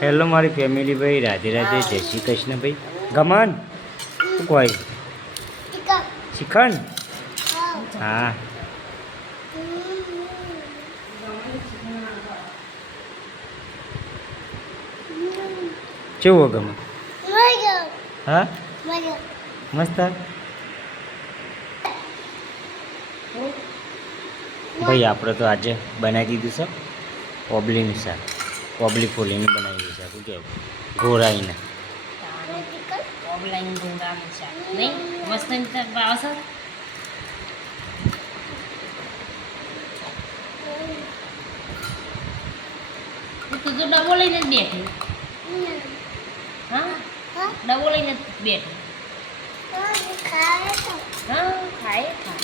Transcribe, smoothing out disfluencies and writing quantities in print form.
Hello મારી family ભાઈ, રાધે રાધે, જય શ્રી કૃષ્ણ ભાઈ. ગમન શું કોઈ શ્રીખંડ? હા કેવો ગમે? હા મસ્ત. ભાઈ આપણે તો આજે બનાવી દીધું છે ઓબલીનું શાક. ઓબલી ફોલીને બનાવી દીધું શાક. શું કહેવું? ઘોરાઈને ઓબલાઈન ડુંગળાનું શાક નહીં મસ્ત ભાવશે. તું તો ડબો લઈને જ બેઠી. હા ડબો લઈને જ બેઠી. હા ખાય ખા